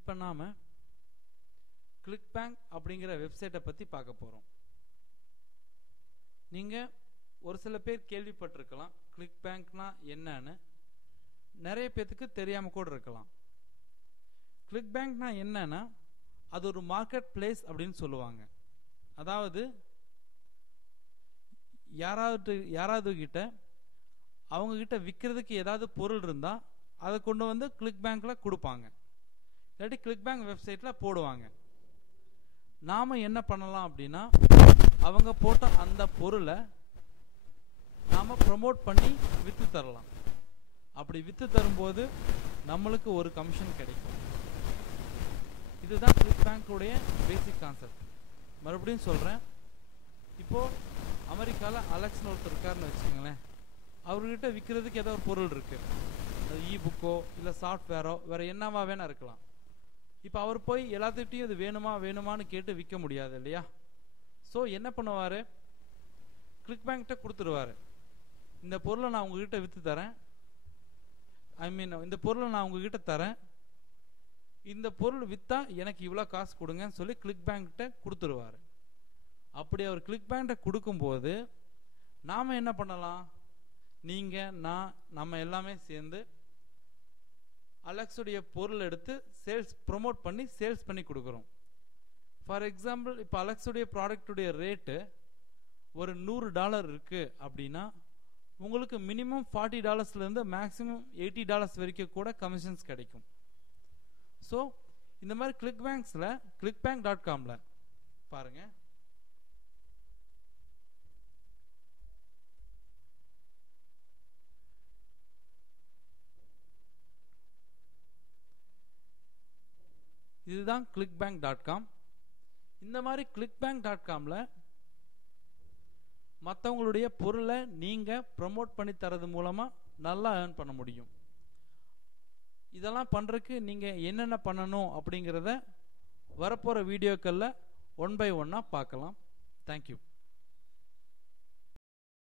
இப்போ நாம் கிளிக்பேங்க் அப்படிங்கிற வெப்சைட்டை பற்றி பார்க்க போகிறோம். நீங்கள் ஒரு சில பேர் கேள்விப்பட்டிருக்கலாம் கிளிக்பேங்க்னா என்னன்னு, நிறைய பேர்த்துக்கு தெரியாமல் கூட இருக்கலாம். கிளிக்பேங்க்னா என்னன்னா அது ஒரு மார்க்கெட் பிளேஸ் அப்படின்னு சொல்லுவாங்க. அதாவது யாராவது கிட்ட அவங்க கிட்ட விற்கிறதுக்கு ஏதாவது பொருள் இருந்தால் அதை கொண்டு வந்து கிளிக்பேங்க்கில் கொடுப்பாங்க, இல்லாட்டி கிளிக்பேங்க் வெப்சைட்டில் போடுவாங்க. நாம் என்ன பண்ணலாம் அப்படின்னா அவங்க போட்ட அந்த பொருளை நாம் ப்ரமோட் பண்ணி விற்று தரலாம். அப்படி விற்று தரும்போது நம்மளுக்கு ஒரு கமிஷன் கிடைக்கும். இதுதான் கிளிக்பேங்க்குடைய பேசிக் கான்செப்ட். மறுபடியும் சொல்கிறேன், இப்போது அமெரிக்காவில் அலெக்ஸ்னு ஒருத்தர் இருக்காருன்னு வச்சுக்கோங்களேன். அவர்கிட்ட விற்கிறதுக்கு ஏதோ ஒரு பொருள் இருக்குது, அது இ-புக்கோ இல்லை சாஃப்ட்வேரோ வேறு என்னவா வேணா இருக்கலாம். இப்போ அவர் போய் எல்லாத்துக்கிட்டையும் இது வேணுமான்னு கேட்டு விற்க முடியாது இல்லையா? ஸோ என்ன பண்ணுவார், கிளிக்பேங்க்கிட்ட கொடுத்துருவார். இந்த பொருளை நான் உங்ககிட்ட விற்று தரேன், இந்த பொருளை நான் உங்ககிட்ட தரேன், இந்த பொருள் விற்றா எனக்கு இவ்வளோ காசு கொடுங்கன்னு சொல்லி கிளிக்பேங்க்கிட்ட கொடுத்துருவார். அப்படி அவர் கிளிக்பேங்க்கிட்ட கொடுக்கும்போது நாம் என்ன பண்ணலாம், நீங்கள் நம்ம எல்லாமே சேர்ந்து அலெக்ஸுடைய பொருள் எடுத்து ப்ரொமோட் பண்ணி சேல்ஸ் பண்ணி கொடுக்குறோம். ஃபார் எக்ஸாம்பிள், இப்போ அலெக்ஸுடைய ப்ராடக்டுடைய ரேட்டு ஒரு $100 இருக்குது அப்படின்னா உங்களுக்கு மினிமம் $40 மேக்ஸிமம் $80 வரைக்கும் கூட கமிஷன்ஸ் கிடைக்கும். ஸோ இந்த மாதிரி கிளிக்பேங்க்ஸில் clickbank.comல பாருங்க, இதுதான் clickbank.com. இந்த மாதிரி clickbank.comல மற்றவங்களுடைய பொருளை நீங்கள் ப்ரமோட் பண்ணி தரது மூலமாக நல்லா ஏர்ன் பண்ண முடியும். இதெல்லாம் பண்ணுறதுக்கு நீங்கள் என்னென்ன பண்ணணும் அப்படிங்கிறத வரப்போகிற வீடியோக்களில் 1 by 1 பார்க்கலாம். தேங்க்யூ.